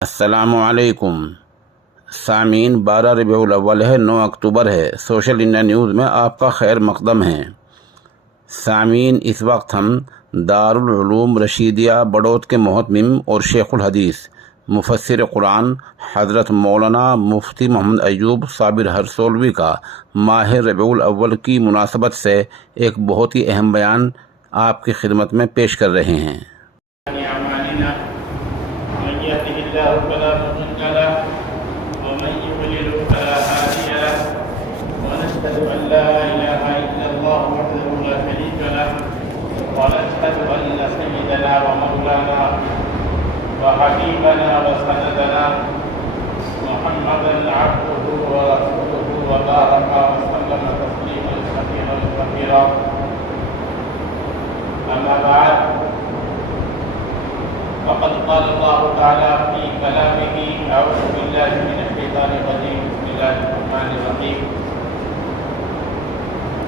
السلام علیکم سامعین، 12 ربیع الاول ہے، 9 اکتوبر ہے۔ سوشل انڈیا نیوز میں آپ کا خیر مقدم ہے۔ سامعین، اس وقت ہم دارالعلوم رشیدیہ بڑوت کے محتمم اور شیخ الحدیث مفسر قرآن حضرت مولانا مفتی محمد ایوب صابر ہرسولوی کا ماہ ربیع الاول کی مناسبت سے ایک بہت ہی اہم بیان آپ کی خدمت میں پیش کر رہے ہیں۔ الله فلا مضل له ومن يضلل فلا هادي له ونشهد ان لا اله الا الله وحده لا شريك له ونشهد ان سيدنا ومولانا وحبيبنا وسندنا محمدا عبده ورسوله وبارك وسلم تسليما كثيرا كثيرا. اما بعد، فقد قال الله تعالى في كلامه: أعوذ بالله من الشيطان الرجيم، بسم الله الرحمن الرحيم.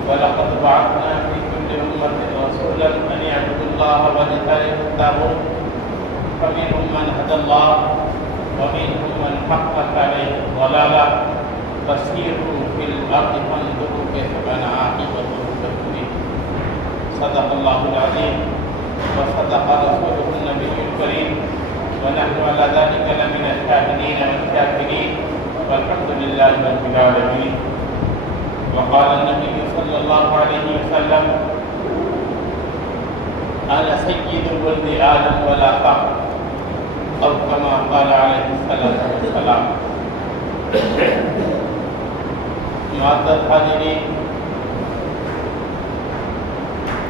ولقد بعثنا في كل أمة رسولا أن اعبدوا الله واجتنبوا الطاغوت فمنهم من هدى الله ومنهم من حقت عليه الضلالة فسيروا في الأرض فانظروا كيف كان عاقبة المكذبين. صدق الله العظيم وصدق رسوله النبي الكريم، ونحن على ذلك لمن الشاهدين والشاكرين، والحمد لله رب العالمين. وقال النبي صلى الله عليه وسلم: أنا سيد ولد آدم ولا فخر، أو كما قال عليه الصلاة والسلام. معزز حاضرین،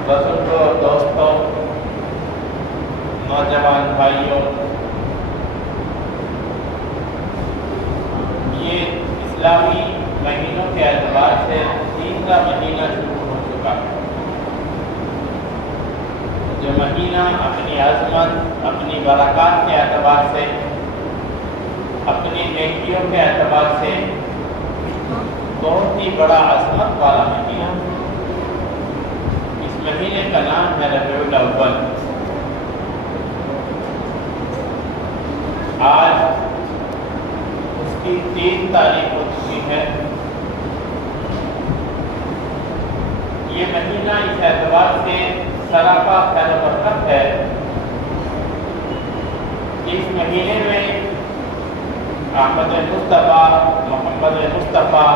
بزرگوں، دوستوں، نوجوان بھائیوں، یہ اسلامی مہینوں کے اعتبار سے 3واں مہینہ شروع ہو چکا ہے، جو مہینہ اپنی عظمت، اپنی برکات کے اعتبار سے، اپنی نیکیوں کے اعتبار سے بہت ہی بڑا عظمت والا مہینہ. اس مہینے کا نام ہے ربیع الاول. آج اس کی 3 تاریخ ہو چکی ہے. یہ مہینہ اس اعتبار سے سراپا خیر و برکت ہے. اس مہینے میں احمد مصطفیٰ، محمد مصطفیٰ،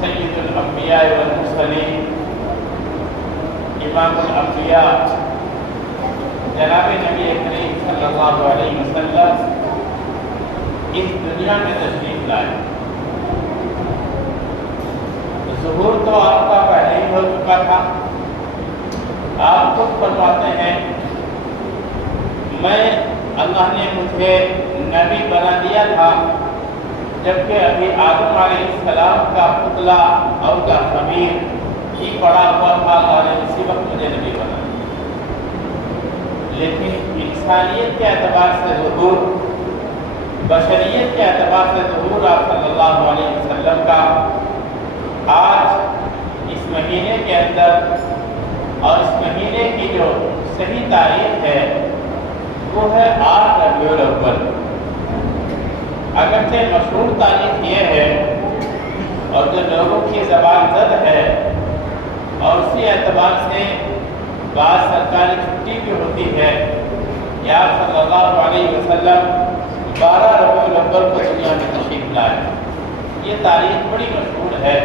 سید الانبیاء والمرسلین، امام الانبیاء جناب نبی کریم صلی اللہ علیہ وسلم اس دنیا میں تشریف لائے. ظہور تو آپ کا پہلے ہی ہو چکا تھا. آپ خود فرماتے ہیں: میں اللہ نے مجھے نبی بنا دیا تھا جبکہ ابھی آدم علیہ السلام کا پتلا اور کا خمیر ہی پڑا ہوا تھا. اللہ نے اسی وقت مجھے نبی بنا دیا. لیکن انسانیت کے اعتبار سے ظہور، بشریت کے اعتبار سے ظہور آپ صلی اللہ علیہ وسلم کا آج اس مہینے کے اندر، اور اس مہینے کی جو صحیح تاریخ ہے وہ ہے 8 ربیع الاول. اگرچہ مشہور تاریخ یہ ہے اور جو لوگوں کی زبان زد ہے، اور اسی اعتبار سے بعض سرکاری چھٹی بھی ہوتی ہے، یا صلی اللہ علیہ وسلم 12 ربیع الاول کو دنیا میں تشریف لائے. یہ تاریخ بڑی مشہور ہے،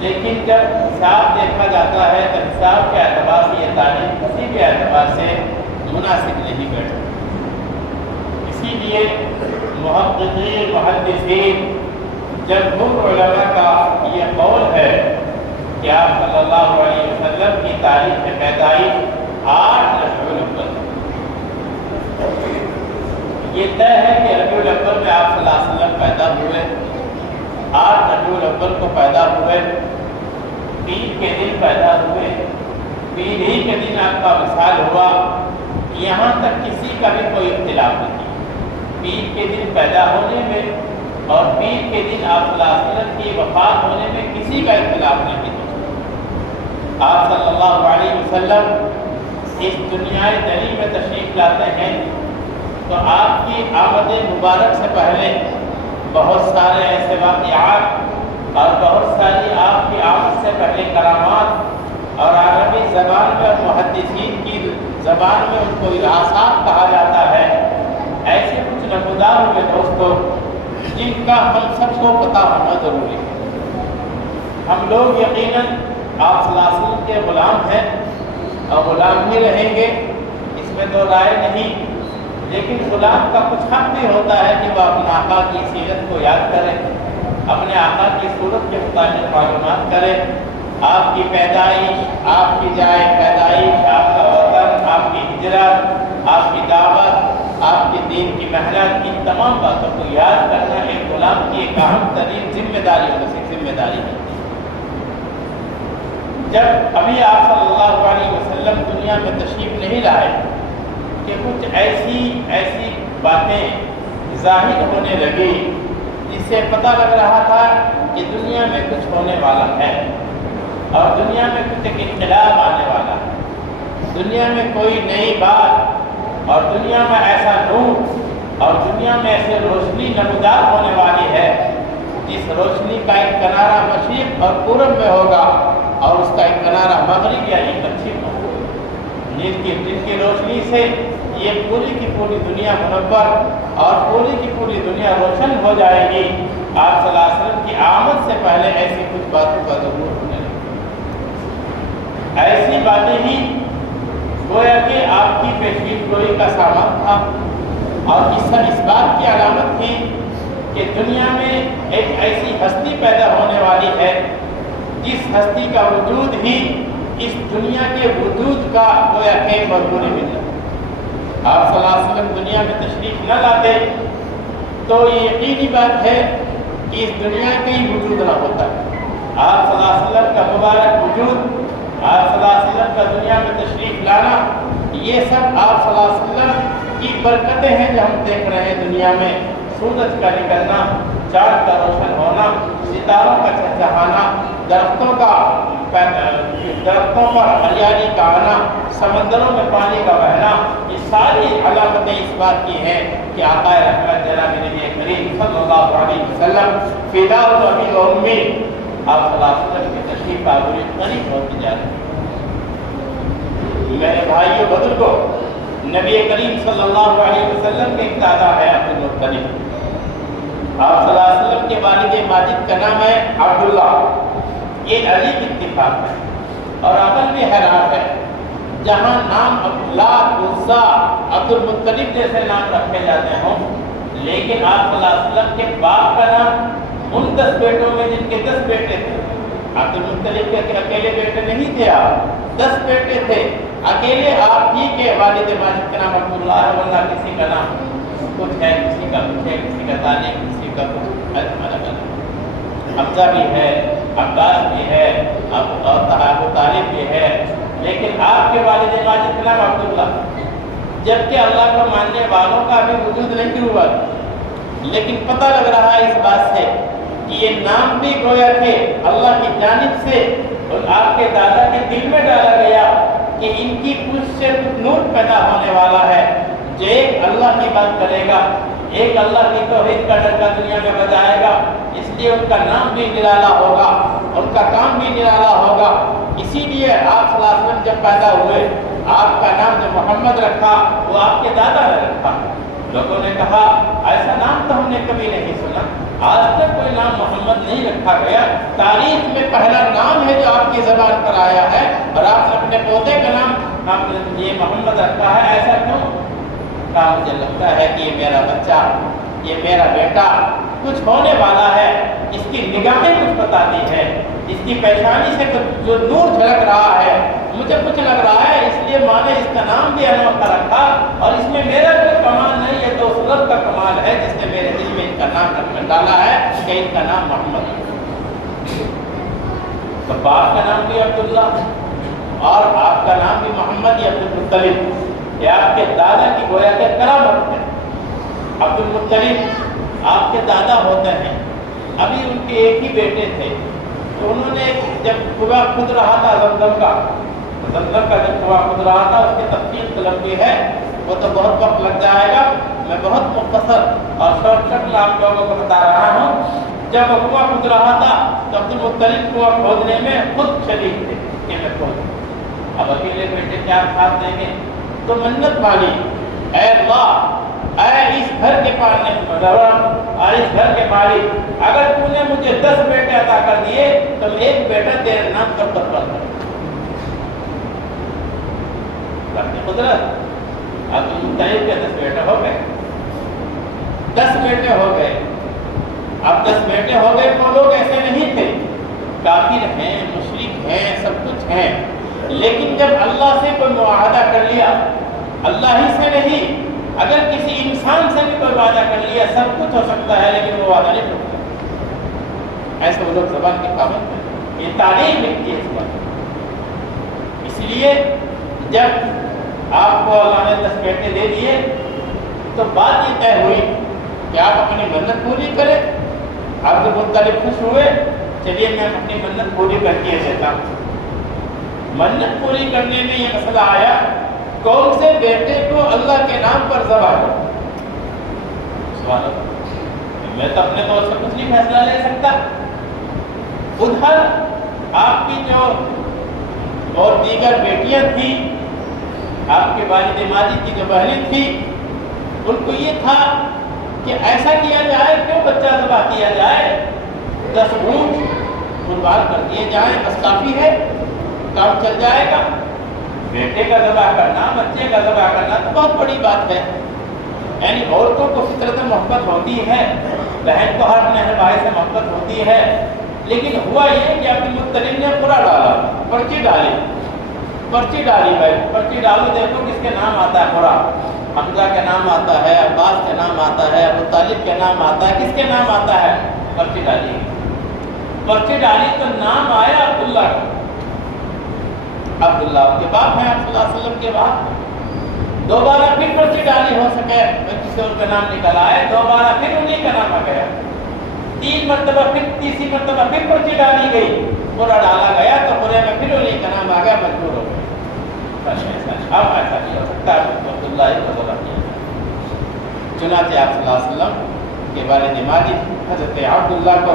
لیکن جب حساب دیکھا جاتا ہے تو حساب کے اعتبار سے یہ تاریخ کسی بھی اعتبار سے مناسب نہیں بیٹھتی. اسی لیے محققین، محدثین، جمہور علماء کا یہ قول ہے کہ آپ صلی اللہ علیہ وسلم کی تاریخ پیدائش 8 ربیع الاول. یہ طے ہے کہ ربیع الاول میں آپ صلی اللہ علیہ وسلم پیدا ہوئے. 8 ربیع الاول کو پیدا ہوئے، پیر کے دن پیدا ہوئے، پیر ہی کے دن آپ کا وصال ہوا. یہاں تک کسی کا بھی کوئی اختلاف نہیں. پیر کے دن پیدا ہونے میں اور پیر کے دن آپ صلی اللہ علیہ وسلم کی وفات ہونے میں کسی کا اختلاف نہیں. آپ صلی اللہ علیہ وسلم اس دنیا دنی میں تشریف لاتے ہیں تو آپ کی آمد مبارک سے پہلے بہت سارے ایسے واقعات اور بہت ساری آپ کی آمد سے پہلے کرامات اور عربی زبان میں اور محدثین کی زبان میں ان کو ارہاسات کہا جاتا ہے، ایسے کچھ نمودار ہوئے دوستوں جن کا ہم سب کو پتہ ہونا ضروری ہے۔ ہم لوگ یقیناً آپ صلی اللہ علیہ وسلم کے غلام ہیں اور غلام ہی رہیں گے، اس میں دو رائے نہیں، لیکن غلام کا کچھ حق بھی ہوتا ہے کہ وہ اپنے آقا کی سیرت کو یاد کرے، اپنے آقا کی صورت کے مطابق معلومات کرے، آپ کی پیدائش، آپ کی جائے پیدائش، آپ کا وطن، آپ کی ہجرت، آپ کی دعوت، آپ کے دین کی محنت، ان تمام باتوں کو یاد کرنا ایک غلام کی ایک اہم ترین ذمہ داری ہے۔ جب ابھی آپ صلی اللہ علیہ وسلم دنیا میں تشریف نہیں لائے کہ کچھ ایسی باتیں ظاہر ہونے لگی جس سے پتہ لگ رہا تھا کہ دنیا میں کچھ ہونے والا ہے اور دنیا میں کچھ ایک انقلاب آنے والا ہے، دنیا میں کوئی نئی بات اور دنیا میں ایسا نور اور دنیا میں ایسے روشنی نمودار ہونے والی ہے جس روشنی کا ایک کنارہ مشرق اور پورب میں ہوگا اور اس کا ایک کنارہ مغرب یعنی پچھم ہوگا، جن کی روشنی سے یہ پوری کی پوری دنیا منور اور پوری کی پوری دنیا روشن ہو جائے گی۔ آپ صلی اللہ علیہ وسلم کی آمد سے پہلے ایسی کچھ باتوں کا ضرور ہونے لگا، ایسی باتیں ہی گویا کہ آپ کی پیشین گوئی کا سامان تھا اور اس بات کی علامت تھی کہ دنیا میں ایک ایسی ہستی پیدا ہونے والی ہے جس ہستی کا وجود ہی اس دنیا کے وجود کا گویا کہ مضمون مل ہے۔ آپ صلی اللہ علیہ وسلم دنیا میں تشریف نہ لاتے تو یہ یقینی بات ہے کہ اس دنیا کا ہی وجود نہ ہوتا۔ آپ صلی اللہ علیہ وسلم کا مبارک وجود، آپ صلی اللہ علیہ وسلم کا دنیا میں تشریف لانا، یہ سب آپ صلی اللہ علیہ وسلم کی برکتیں ہیں جو ہم دیکھ رہے ہیں دنیا میں، سورج کا نکلنا، چاند کا روشن ہونا، ستاروں کا چہچہانا، درختوں پر ہریالی کا آنا، سمندروں میں پانی کا بہنا، یہ ساری علامتیں اس بات کی ہیں کہ آقا رحمت جناب نبی کریم صلی اللہ علیہ وسلم فداء ابی و امی، آپ صلی اللہ علیہ وسلم کی تشریف آوری قریب ہوتی جا رہی ہے۔ میرے بھائیو بزرگوں، نبی کریم صلی اللہ علیہ وسلم کے ایک دادا ہے عبد المطلب، آپ صلی اللہ علیہ وسلم کے والد ماجد کا نام ہے عبداللہ، یہ عجیب اتفاق ہے اور عقل بھی حیران ہے، جہاں نام عبداللہ، عزا، عبد المطلب جیسے نام رکھے جاتے ہوں، لیکن آپ صلی اللہ علیہ وسلم کے باپ کا نام ان 10 بیٹوں میں جن کے 10 بیٹے تھے، عبد المطلب کے اکیلے بیٹے نہیں تھے، آپ 10 بیٹے تھے، اکیلے آپ ہی کے والد ماجد کا نام عبداللہ ہے، ورنہ کسی کا نام کچھ ہے، کسی کا کچھ ہے، کسی کا تعلیم، کسی کا کچھ الگ الگ، حمزہ بھی ہے، عباس بھی ہے اور ابو طالب بھی ہے، لیکن آپ کے والد ماجد کا نام عبداللہ، جبکہ اللہ کو ماننے والوں کا بھی وجود نہیں ہوا، لیکن پتہ لگ رہا ہے اس بات سے کہ یہ نام بھی گویا کہ اللہ کی جانب سے اور آپ کے دادا کے دل میں ڈالا گیا کہ ان کی پوچھ سے نور پیدا ہونے والا ہے جو ایک اللہ کی بات کرے گا، ایک اللہ کی توحید کا ڈنکا دنیا میں بجائے گا، اس لیے ان کا نام بھی نرالا ہوگا، ان کا کام بھی نرالا ہوگا۔ اسی لیے آپ صلی اللہ علیہ وسلم جب پیدا ہوئے، آپ کا نام جو محمد رکھا وہ آپ کے دادا نے رکھا۔ لوگوں نے کہا ایسا نام تو ہم نے کبھی نہیں سنا، آج تک کوئی نام محمد نہیں رکھا گیا، تاریخ میں پہلا نام ہے جو آپ کی زبان پر آیا ہے اور آپ نے اپنے پوتے کا نام آپ نے یہ محمد رکھا ہے، ایسا کیوں؟ کہا مجھے لگتا ہے کہ یہ میرا بچہ، یہ میرا بیٹا کچھ ہونے والا ہے، اس کی نگاہیں کچھ بتاتی ہے، اس کی پیشانی سے جو نور جھلک رہا ہے، مجھے کچھ لگ رہا ہے، اس لیے ماں نے اس کا نام بھی انوکھا رکھا اور اس میں میرا کوئی کمال نہیں ہے، تو اس رب کا کمال ہے جس نے میرے دل میں ان کا نام رکھ ڈالا ہے کہ ان کا نام محمد ہے۔ تو باپ کا نام بھی عبداللہ اور آپ کا نام بھی محمد یا عبد المطلب، یہ آپ کے دادا کی گویا کہ کرامت ہے۔ عبد المطلب آپ کے دادا ہوتے ہیں، ابھی ان کے ایک ہی بیٹے تھے، تو انہوں نے جب کنواں کھود رہا تھا زمزم کا جب کنواں کھود رہا تھا، اس کی تفصیل لمبی ہے، وہ تو بہت وقت لگ جائے گا، میں بہت مختصر اور شارٹ کٹ آپ لوگوں کو بتا رہا ہوں۔ جب وہ کنواں کھود رہا تھا تو عبد المطلب کنواں کھودنے میں خود شریک تھے کہ میں کھود، اب اکیلے بیٹے کیا ساتھ دیں گے؟ تو منت مانی، اے اللہ، اے اس گھر کے اور اس گھر کے مالک، اگر تو نے مجھے 10 بیٹے عطا کر دیے تو میں ایک بیٹا تیرے نام پر بطور کر قدرت۔ اب مطلب کے 10 بیٹے ہو گئے، 10 بیٹے ہو گئے۔ اب 10 بیٹے ہو گئے تو لوگ ایسے نہیں تھے، کافر ہیں، مشرک ہیں، سب کچھ ہیں، لیکن جب اللہ سے کوئی معاہدہ کر لیا، اللہ ہی سے نہیں، اگر کسی انسان سے بھی کوئی وعدہ کر لیا، سب کچھ ہو سکتا ہے لیکن وہ وعدہ نہیں ٹوٹتا۔ ایسے وہ لوگ زبان کے پابند ہیں، یہ تعلیم لکھتی ہے اس بات۔ اس لیے جب آپ کو اللہ نے 10 بیٹے دے دیے تو بات یہ طے ہوئی کہ آپ اپنی منت پوری کریں۔ عبد المطلب خوش ہوئے، چلیے میں اپنی منت پوری کر کے دیتا ہوں۔ منت پوری کرنے میں یہ مسئلہ آیا، کون سے بیٹے کو اللہ کے نام پر ذبح کرو؟ سوال، میں تو اپنے طور سے کچھ نہیں فیصلہ لے سکتا۔ ادھر آپ کی جو اور دیگر بیٹیاں تھیں، آپ کے والد ماجد کی جو بہنیں تھیں، ان کو یہ تھا کہ ایسا کیا جائے، کیوں بچہ ذبح کیا جائے، 10 اونٹ قربان کر دیے جائیں، بس کافی ہے، کام چل جائے گا۔ بیٹے کا ذبح کرنا، بچے کا ذبح کرنا تو بہت بڑی بات ہے، یعنی عورتوں کو فطرت محبت ہوتی ہے، بہن کو ہر اپنے بھائی سے محبت ہوتی ہے، لیکن ہوا یہ کہ عبد المطلب نے پورا ڈالا، پرچی ڈالی بھائی، پرچی ڈالو، دیکھو کس کے نام آتا ہے پورا۔ حمزہ کے نام آتا ہے، عباس کے نام آتا ہے، ابو طالب کے نام آتا ہے، کس کے نام آتا ہے؟ پرچی ڈالی تو نام آیا عبداللہ کا۔ عبداللہ ان کے باپ ہیں، آپ صلی اللہ علیہ وسلم کے باپ۔ دوبارہ پھر پرچی ڈالی، ہو سکے جس سے ان کا نام نکل آئے، دوبارہ پھر انہیں کا نام آ گیا۔ 3 مرتبہ پھر، تیسری مرتبہ پھر پرچی ڈالی گئی، پورا ڈالا گیا تو پورے میں پھر انہیں کا نام آ گیا، مجبور ہو گئے۔ اب ایسا نہیں ہو سکتا، عبداللہ کو ذبح کیا۔ چنانچہ آپ صلی اللہ علیہ وسلم کے والد ماجد حضرت عبداللہ کو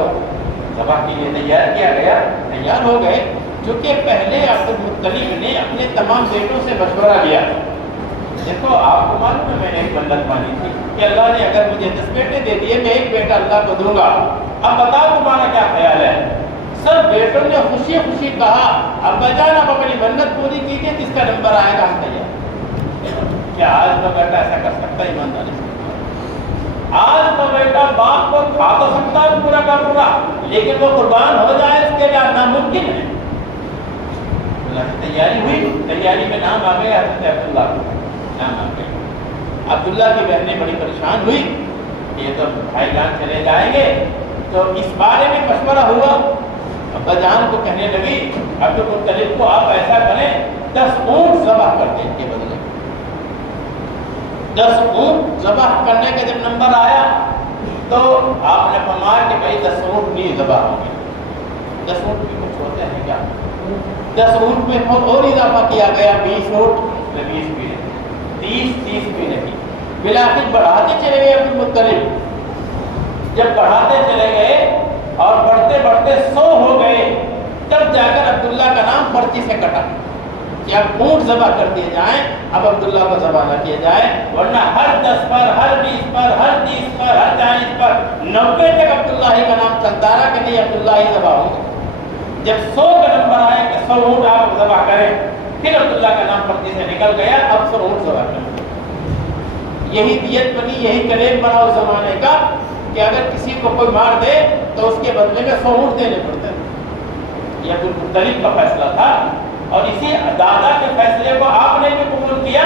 ذبح کے لیے تیار کیا گیا، تیار ہو گئے، چونکہ پہلے عبد المطلب نے اپنے تمام بیٹوں سے مشورہ لیا۔ دیکھو آپ کو معلوم ہے میں نے ایک منت مانی تھی کہ اللہ نے اگر مجھے 10 بیٹے دے دیے، میں ایک بیٹا اللہ کو دوں گا، اب بتاؤ تمہارا کیا خیال ہے؟ سب بیٹوں نے خوشی خوشی کہا، ابا جان آپ اپنی منت پوری کیجیے، جس کا نمبر آئے گا ہم تیار۔ کیا آج کا بیٹا ایسا کر سکتا ہے؟ ایمانداری سے آج کا بیٹا باپ کو کھا تو سکتا ہے پورا کا پورا، لیکن وہ قربان ہو جائے اس کے لیے ناممکن ہے۔ تیاری ہوئی، تیاری میں نام آ گیا حضرت عبداللہ کو، نام آ گیا۔ عبداللہ کی بہنیں بڑی پریشان ہوئی، یہ تو بھائی جان چلے جائیں گے، تو اس بارے میں مشورہ ہوا۔ ابا جان کو کہنے لگی عبد المطلب کو، آپ ایسا کریں 10 اونٹ ذبح کر دیں کے بدلے۔ 10 اونٹ ذبح کرنے کا جب نمبر آیا تو آپ نے فرمایا کہ بھائی 10 اونٹ نہیں ذبح ہوں گے۔ 10 اونٹ بھی کچھ ہوتے ہیں کیا؟ 10 اونٹ میں اور اضافہ کیا گیا، 20 اونٹ، 20 بھی نہیں، 30 بھی نہیں، بالآخر بڑھاتے چلے گئے عبد المطلب۔ جب بڑھاتے چلے گئے اور بڑھتے بڑھتے 100 ہو گئے، تب جا کر عبداللہ کا نام پرچی سے کٹا کہ اب اونٹ ذبح کر دیے جائیں، اب عبداللہ کو ذبح نہ کیا جائے، ورنہ ہر 10 پر، ہر 20 پر، ہر 30 پر، ہر 40 پر، 90 تک عبداللہ ہی کا نام چلتا رہا کہ نہیں عبداللہ ہی ذبح ہوں گے۔ جب 100 کا نمبر آیا کہ 100 اونٹ آپ ذبح کریں، پھر عبداللہ کا نام پرچی سے نکل گیا، اب 100 اونٹ ذبح کریں۔ یہی دیت بنی، یہی کلیم بنا اس زمانے کا کہ اگر کسی کو کوئی مار دے تو اس کے بدلے میں 100 اونٹ دینے پڑتے ہیں۔ یہ عبد المطلب کا فیصلہ تھا، اور اسی دادا کے فیصلے کو آپ نے بھی قبول کیا۔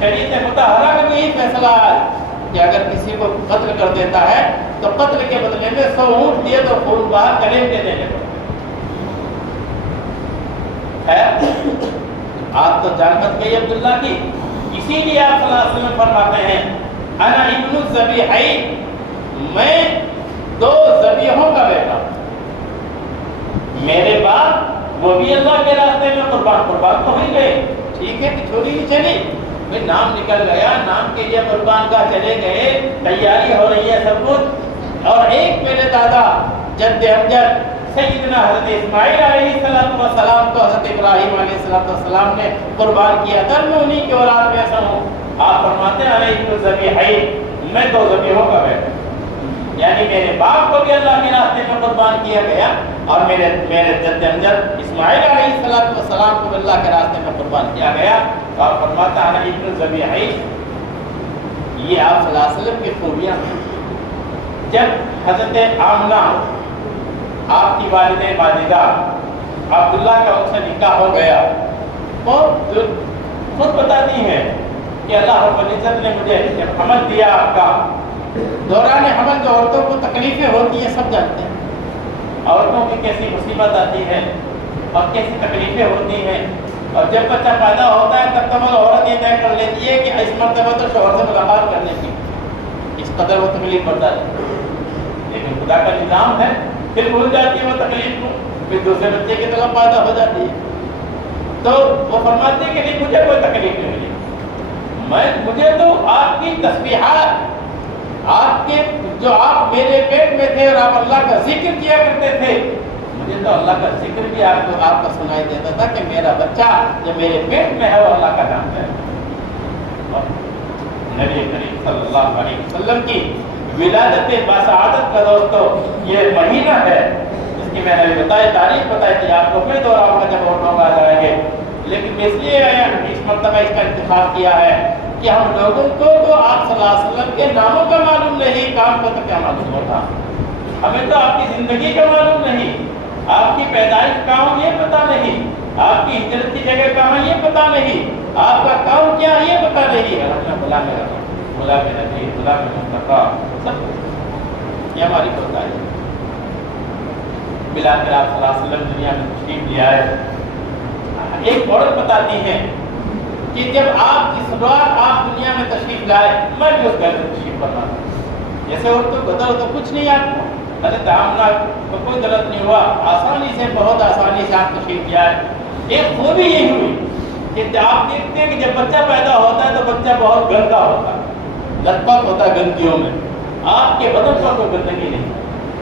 شریعت مطہرہ کا بھی یہی فیصلہ ہے کہ اگر کسی کو قتل کر دیتا ہے تو قتل کے بدلے میں 100 اونٹ دیے تو خون بہا کلیم کے دینے پڑتے ہیں۔ آج تو جان بچ گئی عبداللہ کی، اسی لیے آپ صلی اللہ علیہ وسلم فرماتے ہیں انا ابن الذبیحین، میں 2 ذبیحوں کا بیٹا، میرے باپ وہ بھی اللہ کے راستے میں قربان تو ہی گئے، ٹھیک ہے کہ چھوڑی نہیں چلی، بھائی نام نکل گیا، نام کے لیے قربان گاہ چلے گئے، تیاری ہو رہی ہے سب کچھ، اور ایک میرے دادا جد امجد سیدنا حضرت اسماعیل علیہ السلام کو حضرت ابراہیم علیہ السلام نے قربان کیا تھا، میں انہی کی اولاد میں سے ہوں۔ آپ فرماتے ہیں علیہ الذبیحین، میں تو ذبیحوں کا بیٹا، یعنی میرے باپ کو بھی اللہ کے راستے میں قربان کیا گیا، اور میرے جد امجد اسماعیل علیہ السلام کو اللہ کے راستے میں قربان کیا گیا۔ تو آپ فرماتے ہیں علیہ الذبیحین، یہ آپ صلی اللہ علیہ وسلم کی خوبیاں ہیں۔ جب حضرت آمنہ آپ کی والدہ ماجدہ عبداللہ کا ان سے نکاح ہو گیا، تو خود بتاتی ہیں کہ اللہ رب العزت نے مجھے جب حمل دیا، آپ کا دوران حمل جو عورتوں کو تکلیفیں ہوتی ہیں سب جانتے ہیں، عورتوں کی کیسی مصیبت آتی ہے اور کیسی تکلیفیں ہوتی ہیں، اور جب بچہ پیدا ہوتا ہے تب تک عورت یہ طے کر لیتی ہے کہ اس مرتبہ تو شوہر سے ملاقات کرنے کی، اس قدر وہ تکلیف برداشت ہے، لیکن خدا کا نظام ہے، پھر بھول جاتی ہے وہ تکلیف کو، پھر دوسرے بچے کی طرف پیدا ہو جاتی ہے۔ تو وہ فرماتے ہیں کہ نہیں مجھے کوئی تکلیف نہیں ہوئی، مجھے تو آپ کی تسبیحات، آپ کے جو آپ میرے پیٹ میں تھے اور آپ اللہ کا ذکر کیا کرتے تھے، مجھے تو اللہ کا ذکر بھی آپ کا سنائی دیتا تھا کہ میرا بچہ جو میرے پیٹ میں ہے وہ اللہ کا نام ہے۔ نبی کریم صلی اللہ علیہ وسلم کی ولادت باسعادت کا دوستو یہ مہینہ ہے، جس کی میں نے بتائی تاریخ بتائی تھی آپ کو، پھر دوہراؤں گا جب اور لوگ آ جائیں گے، لیکن اس لیے اس مرتبہ اس کا انتخاب کیا ہے کہ ہم لوگوں کو تو آپ صلی اللہ علیہ وسلم کے ناموں کا معلوم نہیں، کام کو تو کیا معلوم ہوتا، ہمیں تو آپ کی زندگی کا معلوم نہیں، آپ کی پیدائش کہاں یہ پتہ نہیں، آپ کی ہجرت کی جگہ کہاں یہ پتہ نہیں، آپ کا کام کیا یہ پتہ نہیں ہے، بلا میرا بلا کے نبی، بلا کے مصطفیٰ، سب یہ ہماری کوتاہی ہے۔ ملا کر آپ صلی اللہ علیہ وسلم دنیا میں تشریف لے آئے۔ ایک عورت بتاتی ہیں کہ جب آپ اس بار آپ دنیا میں تشریف لائے، میں بھی اس گھر میں تشریف فرما تھا، جیسے عورتوں کو غلط تو کچھ نہیں آپ کو، حضرت آمنہ کو کوئی غلط نہیں ہوا، آسانی سے بہت آسانی سے آپ تشریف لے آئے۔ ایک خوبی یہ ہوئی کہ آپ دیکھتے ہیں کہ جب بچہ پیدا ہوتا ہے تو بچہ بہت گندا ہوتا ہے، لت پت ہوتا ہے گندگیوں میں، آپ کے بدن پر کوئی گندگی نہیں،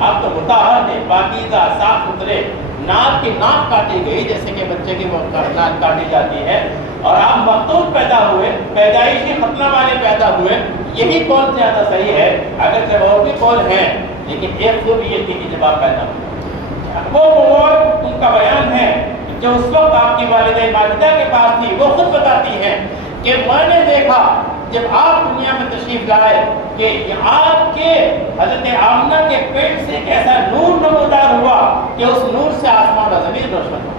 آپ تو مطہر تھے، پاکیزہ، صاف ستھرے، ناک کی ناک کاٹی گئی جیسے کہ بچے کی ناک کاٹی جاتی ہے، اور آپ مختوط پیدا ہوئے، پیدائشی ختنہ والے پیدا ہوئے، یہی قول زیادہ صحیح ہے، اگرچہ اور بھی قول ہیں، لیکن ایک خوبی یہ تھی کہ جب آپ پیدا ہوئے، وہ ان کا بیان ہے جو اس وقت آپ کی والدہ ماجدہ کے پاس تھی، وہ خود بتاتی ہیں کہ میں نے دیکھا جب آپ دنیا میں تشریف لائے کہ آپ کے حضرت آمنہ کے پیٹ سے ایک ایسا نور نمودار ہوا کہ اس نور سے آسمان و زمین روشن ہو،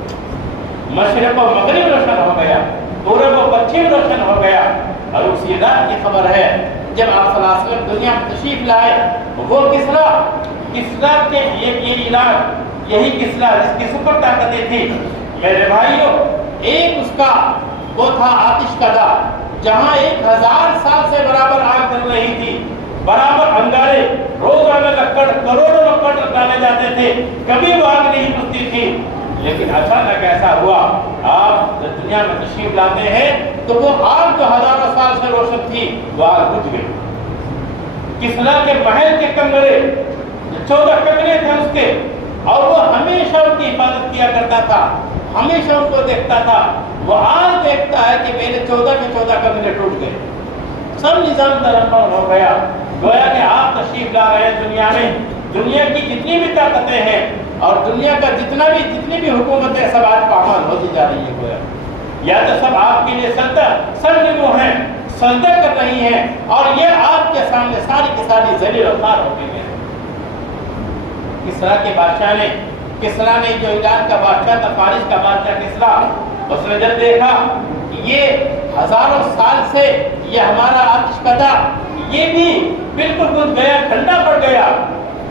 مشرق و مغرب روشن ہو گیا، پورب و پچھم روشن ہو گیا۔ اور اسی رات کی خبر ہے جب آپ صلی اللہ علیہ وسلم دنیا میں تشریف لائے، وہ کسرا کے یہ علاج، یہی کسرا جس کی سپر طاقتیں تھی میرے بھائیوں، ایک اس کا وہ تھا آتش کدا، جہاں 1000 سال سے برابر آگ جل رہی تھی، برابر انگارے، روزانہ لکڑ، کروڑوں لکڑ ڈالے جاتے تھے، کبھی وہ آگ نہیں بجھتی تھی، لیکن اچانک ایسا ہوا آپ جب دنیا میں تشریف لاتے ہیں تو وہ آگ جو ہزاروں سال سے روشن تھی وہ آگ بجھ گئی۔ کسرا کے محل کے کمرے 14 کمرے تھے اس کے، اور وہ ہمیشہ ان کی حفاظت کیا کرتا تھا، ہمیشہ ان کو دیکھتا تھا، وہ آج دیکھتا ہے کہ میرے 14 کے 14 کمرے ٹوٹ گئے، سب نظام ترمیم ہو گیا، گویا کہ آپ تشریف لا رہے ہیں دنیا میں، دنیا کی جتنی بھی طاقتیں ہیں اور دنیا کا جتنی بھی حکومتیں سب آج پامال ہوتی جا رہی ہے، گویا یا تو سب آپ کے لیے سرنگو ہیں، سجدہ کر رہی ہیں، اور یہ آپ کے سامنے ساری کی ساری ذلیل و خوار ہو گئی ہیں۔ کسرا کے بادشاہ نے، کسرا نے جو ایران کا بادشاہ تھا، فارس کا بادشاہ کسرا، اس نے جب دیکھا کہ یہ ہزاروں سال سے یہ ہمارا آتش کدا یہ بھی بالکل بجھ گیا، ٹھنڈا پڑ گیا،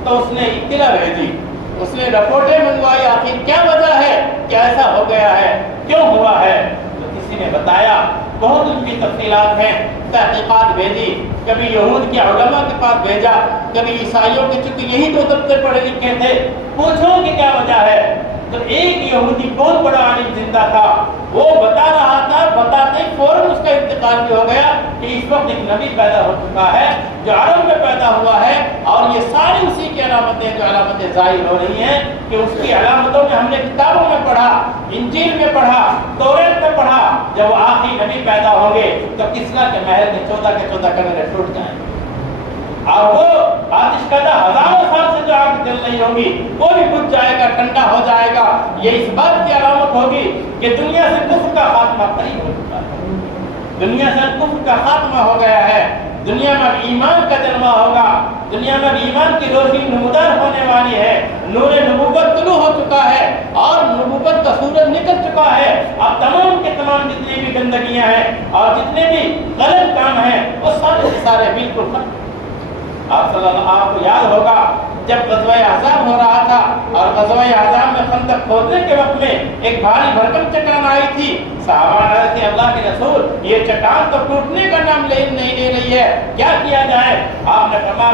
تو اس نے اطلاع بھیجی، اس نے رپورٹیں منگوائی، آخر کیا وجہ ہے کہ ایسا ہو گیا ہے، کیوں ہوا ہے؟ تو کسی نے بتایا، بہت ان کی تفصیلات ہیں، تحقیقات بھیجی، کبھی یہود کے علماء کے پاس بھیجا، کبھی عیسائیوں کے، چونکہ یہی تو دفتر پڑھے لکھے تھے، پوچھو کہ کیا وجہ ہے، تو ایک یہودی بہت بڑا عالم زندہ تھا، وہ بتا رہا تھا، بتاتے ہی فوراً اس کا انتقال بھی ہو گیا کہ اس وقت ایک نبی پیدا ہو چکا ہے جو عرب میں پیدا ہوا ہے، اور یہ ساری اسی کی علامتیں جو علامتیں ظاہر ہو رہی ہیں کہ اس کی علامتوں میں ہم نے کتابوں میں پڑھا، انجیل میں پڑھا، توریت میں پڑھا، جب وہ آخری نبی پیدا ہوں گے تو کسریٰ کے محل کے 14 کنارے ٹوٹ جائیں گے، اور وہ آتش کدہ ہزاروں سال سے جو آگ جل رہی ہوگی وہ بھی بجھ جائے گا، ٹھنڈا ہو جائے گا۔ یہ اس بات کی علامت ہوگی کہ دنیا سے کفر کا خاتمہ قریب ہو چکا ہے، دنیا سے کفر کا خاتمہ ہو گیا ہے، دنیا میں ایمان کا جلوہ ہوگا، دنیا میں ایمان کی روشنی نمودار ہونے والی ہے، نور نبوت طلوع ہو چکا ہے اور نبوت کا سورج نکل چکا ہے۔ اب تمام کے تمام جتنی بھی گندگیاں ہیں اور جتنے بھی غلط کام ہیں وہ سارے بالکل ختم۔ آپ کو یاد ہوگا جب غزوہ احزاب ہو رہا تھا اور غزوہ احزاب میں خندق کھودنے کے وقت میں ایک بھاری بھرکم چٹان آئی تھی، صحابہ نے کہا کہ اللہ کے رسول یہ چٹان تو ٹوٹنے کا نام نہیں لے رہی ہے، کیا کیا جائے؟ آپ نے فرمایا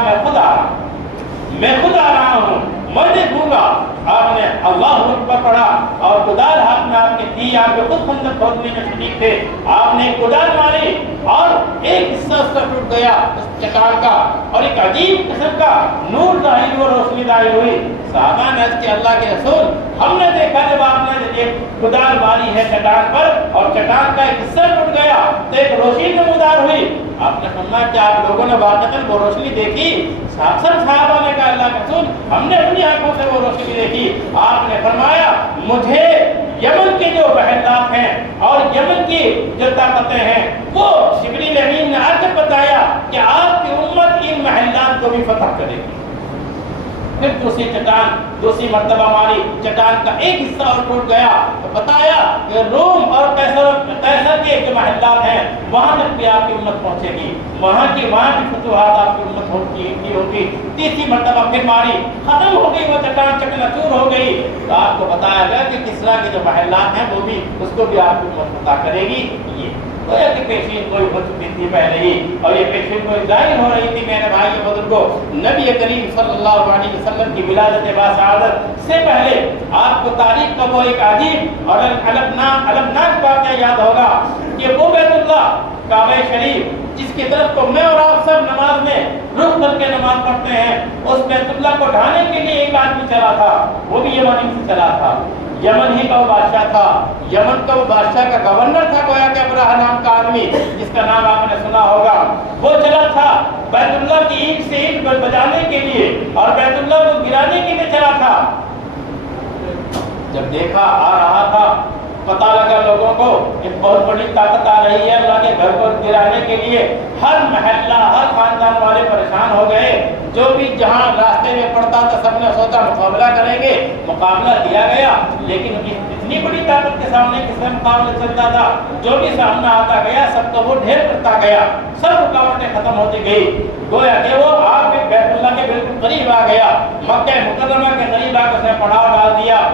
میں خود آ رہا ہوں، میں دیکھوں گا۔ آپ نے اللہ اکبر پڑھا اور کدال ہاتھ میں آپ کی تھی، آپ کے خود خندق کھودنے میں شریک تھے، آپ نے کدال ماری اور ایک حصہ اس کا ٹوٹ گیا اس چٹان کا، اور ایک عجیب قسم کا نور ظاہر ہوئی، روشنی ظاہر ہوئی۔ صحابہ نے عرض کیا اللہ کے رسول ہم نے دیکھا جب آپ نے ایک کدال ماری ہے چٹان پر اور چٹان کا ایک حصہ ٹوٹ گیا تو ایک روشنی نمودار ہوئی۔ آپ نے فرمایا کہ آپ لوگوں نے واقعتاً وہ روشنی دیکھی؟ اکثر صحابہ نے کہا اللہ کے رسول ہم نے اپنی آنکھوں سے وہ روشنی دیکھی۔ آپ نے فرمایا مجھے یمن کے جو محلات ہیں اور یمن کی جو طاقتیں ہیں وہ جبریل امین نے آ کر بتایا کہ آپ کی امت ان محلات کو بھی فتح کرے گی۔ پھر دوسری مرتبہ ہماری چٹان کا ایک حصہ اور ٹوٹ گیا تو بتایا کہ روم اور قیصر کے جو محلات ہیں وہاں تک بھی آپ کی امت پہنچے گی، وہاں کی فتوحات آپ کی امت ہوگی۔ تیسری مرتبہ پھر ماری، ختم ہو گئی وہ چٹان، چکنا-چور ہو گئی، تو آپ کو بتایا گیا کہ کسریٰ کے جو محلات ہیں وہ بھی اس کو بھی آپ کی امت فتح کرے گی۔ یہ گویا کہ پیشین گوئی ہو چکی تھی پہلے ہی، اور یہ پیشین گوئی ظاہر ہو رہی تھی میرے بھائی بزرگوں۔ نبی کریم صلی اللہ علیہ وسلم کی ولادت باسعادت سے پہلے آپ کو تاریخ کا وہ ایک عجیب اور المناک واقعہ یاد ہوگا کہ وہ بیت اللہ کعبہ شریف جس کی طرف کو میں اور آپ سب نماز میں رخ کر کے نماز پڑھتے ہیں، اس بیت اللہ کو ڈھانے کے لیے ایک آدمی چلا تھا، وہ بھی یمن سے چلا تھا، یمن ہی کا وہ بادشاہ تھا، یمن کا وہ بادشاہ کا گورنر تھا، گویا کہ ابرہہ نام کا آدمی جس کا نام آپ نے سنا ہوگا، وہ چلا تھا بیت اللہ کی اینٹ سے اینٹ بجانے کے لیے اور بیت اللہ کو گرانے کے لیے چلا تھا۔ جب دیکھا آ رہا تھا، پتہ لگا لوگوں کو کہ بہت بڑی طاقت آ رہی ہے اللہ کے گھر کو گرانے کے لیے، ہر محلہ ہر خاندان والے پریشان ہو گئے، جو بھی جہاں راستے میں پڑتا تھا سب نے سوچا مقابلہ کریں گے، مقابلہ کیا گیا، لیکن اتنی بڑی طاقت کے سامنے کس کا مقابلہ چلتا تھا، جو بھی سامنا آتا گیا سب کو وہ ڈھیر کرتا گیا، سب رکاوٹیں ختم ہوتی گئی، گویا کہ وہ آپ کے بیت اللہ کے بالکل قریب آ گیا، مکہ مکرمہ کے قریب آ کر اس نے پڑاؤ ڈال دیا۔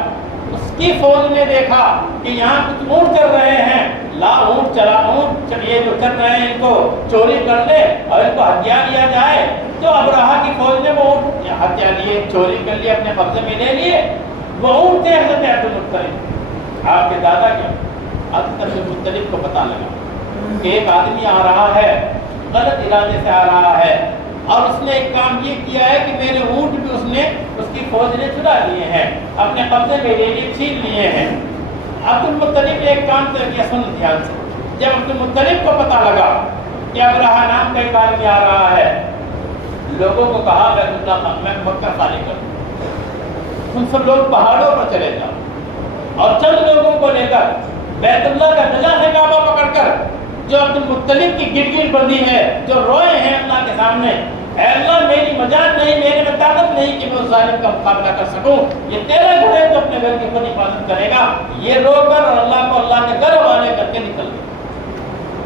اس کی فوج نے دیکھا کہ یہاں کچھ اونٹ چل رہے ہیں، اونٹ یہ جو چل رہے ہیں ان کو چوری کر لے اور ان کو ہتھیا لیا جائے، تو ابرہہ کی فوج نے وہ اونٹ ہتھیا لیے، چوری کر لیے، اپنے قبضے میں لے لیے۔ وہ اونٹ تھے حضرت عبدالمطلب، آپ کے دادا کے حضرت عبدالمطلب کو پتہ لگا کہ ایک آدمی آ رہا ہے، غلط ارادے سے آ رہا ہے، اور اس نے ایک کام یہ کیا ہے کہ میرے اونٹ بھی اس کی فوج نے چرا لیے ہیں، اپنے قبضے میں لے لیے، چھین لیے ہیں۔ عبدالمطلب نے ایک کام کیا، سن دھیان سے، جب عبدالمطلب کو پتہ لگا کہ ابرہہ نام کا ایک آدمی آ رہا ہے، لوگوں کو کہا میں مکہ خالی کروں، تم سب لوگ پہاڑوں پر چلے جاؤ، اور چند لوگوں کو لے کر بیت اللہ کا قلعہ سے کعبہ پکڑ کر جو عبدالمطلب کی گٹ گٹ بندی ہے، جو روئے ہیں اللہ کے سامنے، اے اللہ میری مجال نہیں، میرے میں طاقت نہیں کہ میں اس ظالم کا مقابلہ کر سکوں، یہ تیرا گھر ہے تو اپنے گھر کی خود حفاظت کرے گا، یہ رو کر اور اللہ کو اللہ کے گھر والے کر کے نکل گئے۔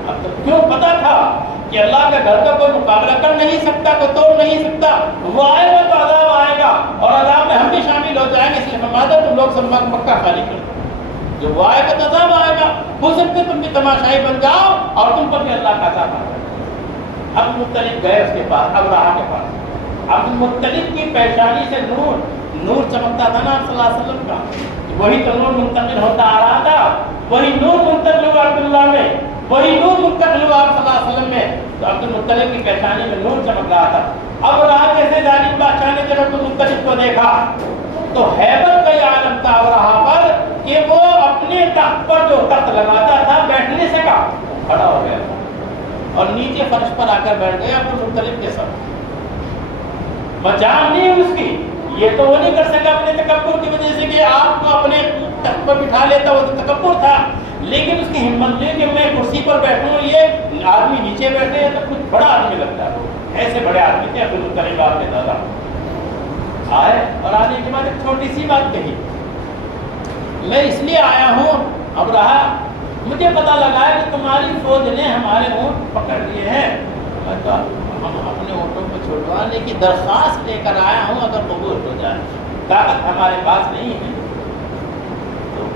اب تو کیوں پتا تھا کہ اللہ کے گھر کا کوئی مقابلہ کر نہیں سکتا، کوئی توڑ نہیں سکتا، وہ آئے گا تو عذاب آئے گا اور عذاب میں ہم بھی شامل ہو جائیں گے، اس لیے فرمایا تم لوگ سب مکہ خالی کر دو، جب وہ آئے گا تو عذاب آئے گا، ہو سکتے تم بھی تماشائی بن جاؤ اور تم پر بھی اللہ کا عذاب آئے گا۔ اب مختلف گئے اس کے پاس، ابرہہ کے پاس، عبد المطلب کی پیشانی سے نور چمکتا تھا نا صلی اللہ علیہ وسلم کا، وہی تو نور منتقل ہوتا آ رہا تھا، وہی نور منتقل ہوا عبداللہ میں، وہی نور منتقل ہوا صلی اللہ علیہ وسلم میں، تو عبد المطلب کی پیشانی میں نور چمک رہا تھا۔ اب رہا جیسے ظالم بادشاہ نے جب عبد المطلب کو دیکھا تو حیبت کا یہ عالم تھا ابرہہ پر کہ وہ اپنے تخت پر جو تخت لگاتا تھا بیٹھنے سے کہا کھڑا ہو گیا اور نیچے فرش پر آ کر بیٹھ گیا عبد المطلب کے ساتھ۔ مجال نہیں اس کی، یہ تو وہ نہیں کر سکا اپنے تکبر کی وجہ سے کہ آپ کو اپنے تخت پر بٹھا لیتا، وہ تو تکبر تھا، لیکن اس کی ہمت نہیں کہ میں کرسی پر بیٹھوں، یہ آدمی نیچے بیٹھے ہیں تو کچھ بڑا آدمی لگتا ہے، ایسے بڑے آدمی تھے عبد المطلب آپ کے دادا۔ آئے اور آنے کے بعد ایک چھوٹی سی بات کہی، میں اس لیے آیا ہوں ابرہہ، مجھے پتا لگا ہے کہ تمہاری فوج نے ہمارے اونٹ پکڑ لیے ہیں، تو ہم اپنے اونٹوں کو چھوڑوانے کی درخواست لے کر آیا ہوں، اگر قبول ہو جائے، طاقت ہمارے پاس نہیں ہے۔ تو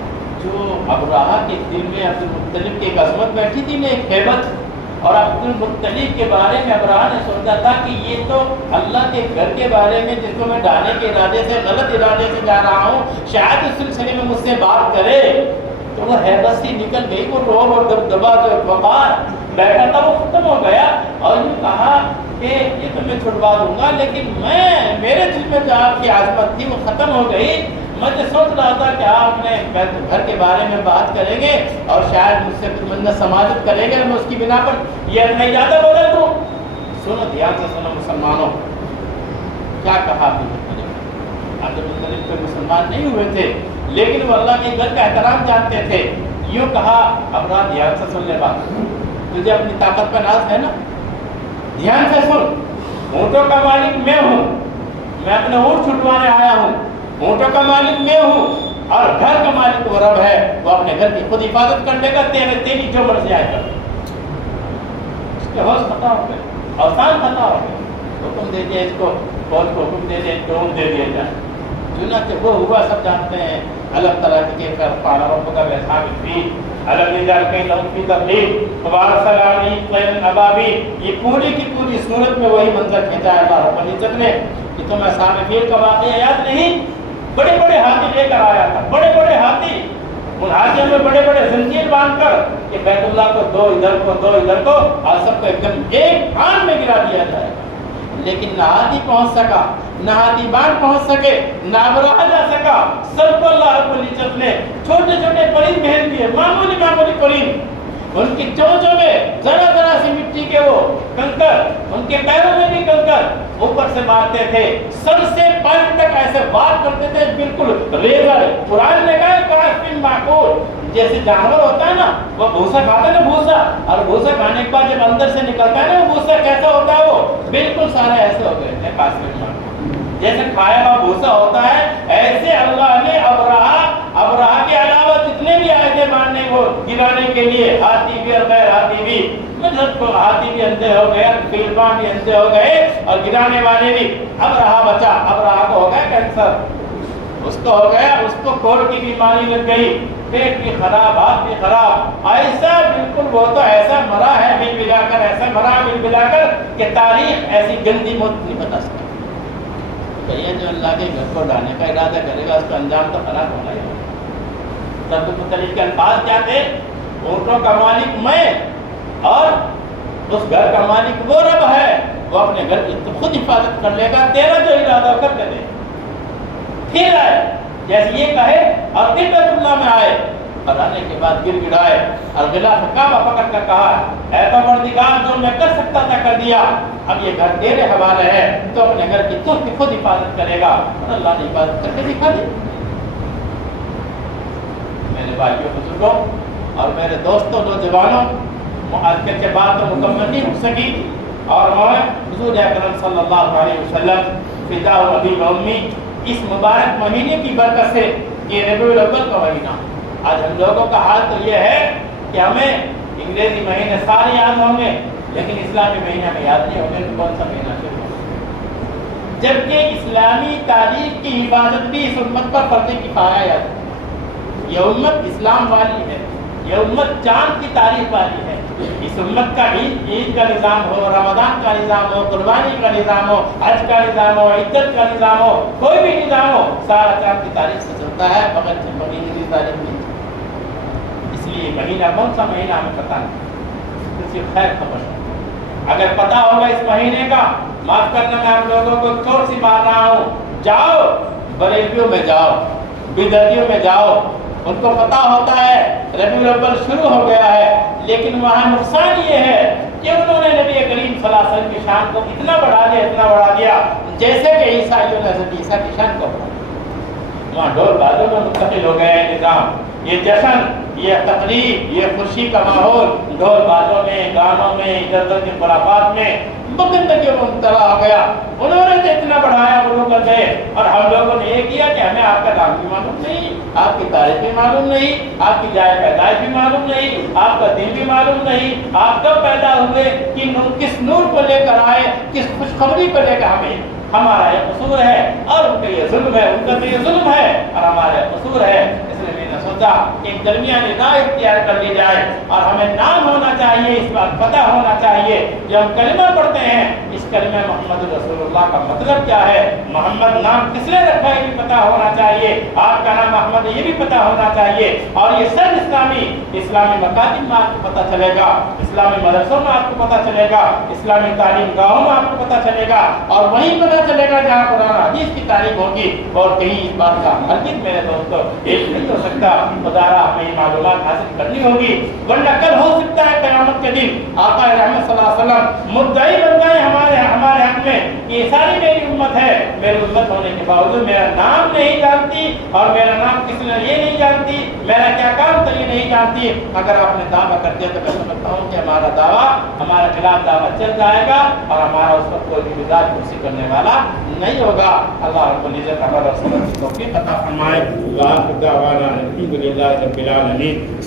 جو ابرہہ کے دل میں عبد المطلب کی ایک عظمت بیٹھی تھی نا، ایک ہیبت، اور عبد المطلب کے بارے میں ابرہہ نے سوچا تھا کہ یہ تو اللہ کے گھر کے بارے میں جس کو میں ڈالنے کے ارادے سے، غلط ارادے سے جا رہا ہوں، شاید اس سلسلے میں مجھ سے بات کرے، تو وہ ہیبت سی نکل گئی، وہ روب اور دبدبا جو وقار بیٹھا تھا وہ ختم ہو گیا، اور یوں کہا کہ یہ تو میں چھڑوا دوں گا، لیکن میرے دل میں جو آپ کی عظمت تھی وہ ختم ہو گئی۔ میں تو سوچ رہا تھا کہ آپ اپنے گھر کے بارے میں بات کریں گے اور شاید مجھ سے کچھ منت سماجت کریں گے، میں اس کی بنا پر یہ میں زیادہ بدل دوں۔ سنو دھیان سے سنو مسلمانوں، کیا کہا عبد المطلب پہ مسلمان نہیں ہوئے تھے، لیکن وہ اللہ کے گھر کا احترام جانتے تھے۔ یوں کہا، ابرہہ دھیان سے سن لے بات، تجھے اپنی طاقت پہ ناز ہے نا، دھیان سے سن، اونٹوں کا مالک میں ہوں، میں اپنے اونٹ چھٹوانے آیا ہوں، اونٹوں کا مالک میں ہوں، اور گھر کا مالک وہ رب ہے، وہ اپنے گھر کی خود حفاظت کر لے گا، تیری جو مرضی آئے گا۔ اس کے ہوش خطا ہو گئے، اوسان خطا ہو گئے، حکم دے دیا اس کو، فوج کو حکم دے دیا، ڈرون دے دیا جائے، چنانچہ وہ ہوا سب جانتے ہیں۔ الگ طرح کے پارا رب کا ویسا بھی الگ نظر کہیں لہم کی تبلیغ مبارک سلامی قیم ابابی، یہ پوری کی پوری صورت میں وہی منظر کھینچا ہے اللہ رب العزت نے کہ تمہیں اصحاب فیل کا واقعہ یاد نہیں؟ بڑے بڑے ہاتھی لے کر آیا تھا، بڑے بڑے ہاتھی، ان ہاتھیوں میں بڑے بڑے زنجیر باندھ کر کہ بیت اللہ کو دو ادھر کو دو ادھر کو، اور سب کو ایک دم ایک آن میں گرا دیا جائے گا۔ لیکن نہ ہاتھی پہنچ سکا، نہ ہاتھی بان پہنچ سکے، نہ ابرہہ جا سکا، سب کو اللہ رب العزت نے چھوٹے چھوٹے پرند بھیج دیے، معمولی معمولی پرند، ان کی چونچوں میں ذرا ذرا سی مٹی کے وہ کنکر، ان کے پیروں میں بھی کنکر اوپر سے مارتے تھے، سر سے پیر تک ایسے وار کرتے تھے، بالکل ریزر۔ قرآن نے کہا کعصف معقول، جیسے جانور ہوتا ہے نا، وہ بھوسا کھاتا ہے نا، بھوسا، اور بھوسا کھانے کے بعد جب اندر سے نکلتا ہے نا وہ بھوسا کیسا ہوتا ہے، وہ بالکل سارے ایسے ہو گئے تھے قاسم معقول، جیسے کھایا ہوا بھوسا ہوتا ہے، ایسے اللہ نے ابرہہ کے علاوہ جتنے بھی آئے تھے مارنے کو گرانے کے لیے، ہاتھی بھی اور غیر ہاتھی بھی، مطلب کو ہاتھی بھی اندھے ہو گئے، فیلبان بھی اندھے ہو گئے، اور گرانے والے بھی۔ ابرہہ بچا، ابرہہ کو ہو گیا کینسر، اس کو ہو گیا، اس کو کوڑ کی بیماری لگ گئی، پیٹ بھی خراب، ہاتھ بھی خراب، ایسا بالکل وہ تو ایسا مرا ہے مل ملا کر، ایسا مرا مل ملا کر کہ تاریخ ایسی گندی موت نہیں بتا سکتی۔ کہیے جو اللہ کے گھر کو ڈالنے کا ارادہ کرے گا اس کا انجام تو خراب ہونا ہی ہوگا۔ عبد المطلب کے الفاظ کیا تھے؟ اونٹوں کا مالک میں، اور اس گھر کا مالک وہ رب ہے، وہ اپنے گھر کی خود حفاظت کر لے گا، تیرا جو ارادہ کر کے دے۔ پھر آئے، جیسے یہ کہے اور پھر بیت اللہ میں آئے، اور آنے کے بعد گر گڑائے اور غلاف کعبہ پکڑ کر کہا، اے پروردگار جو میں کر سکتا تھا کر دیا، اب یہ گھر تیرے حوالے ہے، تو اپنے گھر کی خود حفاظت کرے گا، اور اللہ نے حفاظت کر کے دکھا دی۔ میرے بھائیوں بزرگوں اور میرے دوستوں نوجوانوں، آج کے بات تو مکمل نہیں ہو سکی، اور میں حضور اکرم صلی اللہ علیہ وسلم فدا ابی و امی اس مبارک مہینے کی برکت سے، یہ ربیع الاول کا مہینہ، آج ہم لوگوں کا حال تو یہ ہے کہ ہمیں انگریزی مہینے سارے یاد ہوں گے، لیکن اسلامی مہینہ میں یاد نہیں ہوں گے کہ کون سا مہینہ شروع ہو، جبکہ اسلامی تاریخ کی حفاظت بھی اس امت پر فرض کفایہ ہے۔ یہ امت اسلام والی ہے، یہ امت چاند کی تاریخ والی ہے. اس امت کا عید کا نظام ہو، رمضان کا نظام ہو، قربانی کا نظام ہو، حج کا نظام ہو، عدت کا نظام ہو، کوئی بھی نظام ہو، سارا چاند کی تاریخ سے چلتا ہے، بغیر مہینے کی تاریخ نہیں. اس لیے مہینہ کون سا مہینہ ہمیں پتہ نہیں، صرف خیر خبر. اگر پتہ ہوگا اس مہینے کا، معاف کرنا میں آپ لوگوں کو چور سی مار رہا ہوں، جاؤ بریلیوں میں جاؤ، بدعتیوں میں جاؤ، ان کو پتہ ہوتا ہے ربیع الاول شروع ہو گیا ہے، لیکن وہاں نقصان یہ ہے کہ انہوں نے نبی کریم صلی اللہ علیہ وسلم کی شان کو اتنا بڑھا دیا جیسے کہ عیسائیوں نے حضرت عیسیٰ کی شان کو بڑھا دیا. وہاں ڈھول بازوں میں منتقل ہو گئے ہیں نظام، یہ جشن، یہ تقریب، یہ خوشی کا ماحول ڈھول بازوں میں، گانوں میں، ادھر ادھر کے خرافات میں گندگیوں میں مبتلا ہو گیا. انہوں نے تو اتنا بڑھایا وہ لوگ گئے، اور ہم لوگوں نے یہ کیا کہ ہمیں آپ کا نام بھی معلوم نہیں، آپ کی تاریخ بھی معلوم نہیں، آپ کی جائے پیدائش بھی معلوم نہیں، آپ کا دن بھی معلوم نہیں، آپ کب پیدا ہوئے، کس نور کو لے کر آئے، کس خوشخبری کو لے کر ہمیں. ہمارا یہ قصور ہے اور ان کا یہ ظلم ہے، ان کا تو یہ ظلم ہے اور ہمارا یہ قصور ہے. اس لیے میں نے سوچا کہ ایک درمیانی راہ اختیار کر لی جائے، اور ہمیں نام ہونا چاہیے، اس بات پتہ ہونا چاہیے جو ہم کلمہ پڑھتے ہیں اس کلمہ محمد رسول اللہ کا مطلب کیا ہے، محمد نام کس نے رکھا یہ بھی پتہ ہونا چاہیے، آپ کا نام محمد یہ بھی پتہ ہونا چاہیے. اور یہ سب اسلامی مکاتب میں آپ کو پتہ چلے گا، اسلامی مدرسوں میں آپ کو پتہ چلے گا، اسلامی تعلیم گاہوں میں آپ کو پتہ چلے گا، اور وہیں پتہ چلے گا جہاں قرآن حدیث کی تعریف ہوگی. اور کہیں اس بات کا ہرگز میرے دوستو ایک نہیں ہو سکتا. خدا را ہمیں یہ معلومات حاصل کرنی ہوگی، ورنہ کل ہو سکتا ہے قیامت کے دن آقا رحمت صلی اللہ علیہ وسلم مدعی بن جائے ہمارے حق میں کہ یہ ساری میری امت ہے. میری امت ہونے کے باوجود میرا نام نہیں جانتی، اور میرا نام کس نے یہ نہیں جانتی، میرا کیا کام تو یہ نہیں جانتی. اگر آپ نے دعویٰ کر دیا تو میں سمجھتا ہوں کہ ہمارا دعویٰ، ہمارے خلاف دعویٰ چل جائے گا، اور ہمارا اس وقت کوئی بھی مزاج کرسی کرنے والا نہیں ہوگا. اللہ رب العزت ہمارا توفیق عطا فرمائے. وآخر دعوانا الحمد للہ رب العالمین.